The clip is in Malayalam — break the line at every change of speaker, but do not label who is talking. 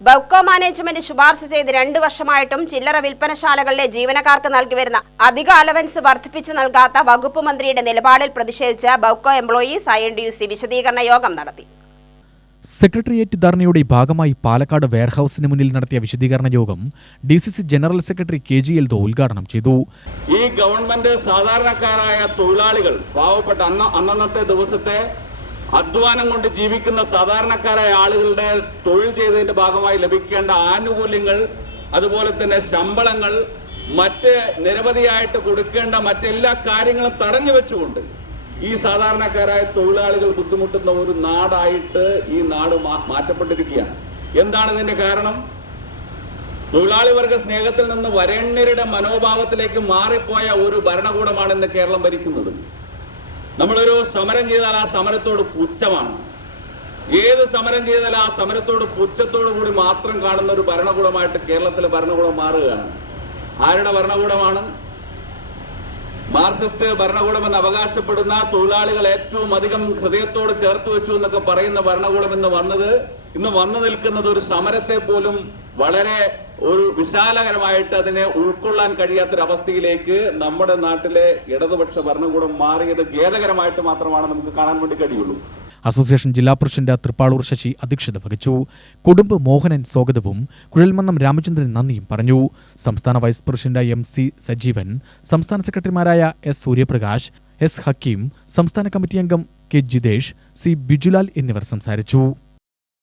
ബൗക്കോ മാനേജ്മെന്റ് ശുപാർശ ചെയ്ത് രണ്ടു വർഷമായിട്ടും ചില്ലറ വിൽപ്പനശാലകളിലെ ജീവനക്കാർക്ക് നൽകിവരുന്ന അധിക അലവൻസ് വർദ്ധിപ്പിച്ചു നൽകാത്ത വകുപ്പ് മന്ത്രിയുടെ നിലപാടിൽ പ്രതിഷേധിച്ച് ബൗക്കോ employees I N D U C വിശദീകരണ യോഗം നടത്തി.
സെക്രട്ടേറിയറ്റ് ധർണയുടെ ഭാഗമായി പാലക്കാട് വെയർഹൌസിന് മുന്നിൽ നടത്തിയ വിശദീകരണ യോഗം D C C general secretary K G Eldho ഉദ്ഘാടനം ചെയ്തു.
ഈ ഗവൺമെന്റ് സാധാരണക്കാരായ തൊഴിലാളികൾ പാവപ്പെട്ട അന്ന അന്നന്നത്തെ ദിവസത്തെ അധ്വാനം കൊണ്ട് ജീവിക്കുന്ന സാധാരണക്കാരായ ആളുകളുടെ തൊഴിൽ ചെയ്തതിന്റെ ഭാഗമായി ലഭിക്കേണ്ട ആനുകൂല്യങ്ങൾ അതുപോലെ തന്നെ ശമ്പളങ്ങൾ മറ്റ് നിരവധിയായിട്ട് കൊടുക്കേണ്ട മറ്റെല്ലാ കാര്യങ്ങളും തടഞ്ഞു വെച്ചുകൊണ്ട് ഈ സാധാരണക്കാരായ തൊഴിലാളികൾ ബുദ്ധിമുട്ടുന്ന ഒരു നാടായിട്ട് ഈ നാട് മാറ്റപ്പെട്ടിരിക്കുകയാണ്. എന്താണ് ഇതിന്റെ കാരണം? തൊഴിലാളി വർഗ സ്നേഹത്തിൽ നിന്ന് വരേണ്യരുടെ മനോഭാവത്തിലേക്ക് മാറിപ്പോയ ഒരു ഭരണകൂടമാണ് ഇന്ന് കേരളം ഭരിക്കുന്നത്. നമ്മളൊരു സമരം ചെയ്താൽ ആ സമരത്തോട് പുച്ഛമാണ്. ഏത് സമരം ചെയ്താൽ ആ സമരത്തോട് പുച്ഛത്തോടു കൂടി മാത്രം കാണുന്ന ഒരു ഭരണകൂടമായിട്ട് കേരളത്തിലെ ഭരണകൂടം മാറുകയാണ്. ആരുടെ ഭരണകൂടമാണ്? മാർക്സിസ്റ്റ് ഭരണകൂടം എന്ന് അവകാശപ്പെടുന്ന തൊഴിലാളികൾ ഏറ്റവും അധികം ഹൃദയത്തോട് ചേർത്ത് വെച്ചു എന്നൊക്കെ പറയുന്ന ഭരണകൂടം ഇന്ന് വന്നത്. ഇന്ന് വന്നു നിൽക്കുന്നത് ഒരു സമരത്തെ പോലും വളരെ ഒരു വിശാലകരമായിട്ട് അതിനെ ഉൾക്കൊള്ളാൻ കഴിയാത്തൊരവസ്ഥയിലേക്ക് നമ്മുടെ നാട്ടിലെ ഇടതുപക്ഷ ഭരണകൂടം മാറിയത് ഖേദകരമായിട്ട് മാത്രമാണ് നമുക്ക് കാണാൻ വേണ്ടി കഴിയുള്ളൂ.
അസോസിയേഷൻ ജില്ലാ പ്രസിഡന്റ് തൃപ്പാളൂർ ശശി അധ്യക്ഷത വഹിച്ചു. കുടുംബ മോഹനൻ സ്വാഗതവും. കുഴൽമന്നം രാമചന്ദ്രൻ നന്ദിയും പറഞ്ഞു. സംസ്ഥാന vice president M C Sajeevan സംസ്ഥാന സെക്രട്ടറിമാരായ എസ് സൂര്യപ്രകാശ് എസ് ഹക്കീം സംസ്ഥാന കമ്മിറ്റി അംഗം കെ ജിതേഷ് സി ബിജുലാൽ എന്നിവർ സംസാരിച്ചു.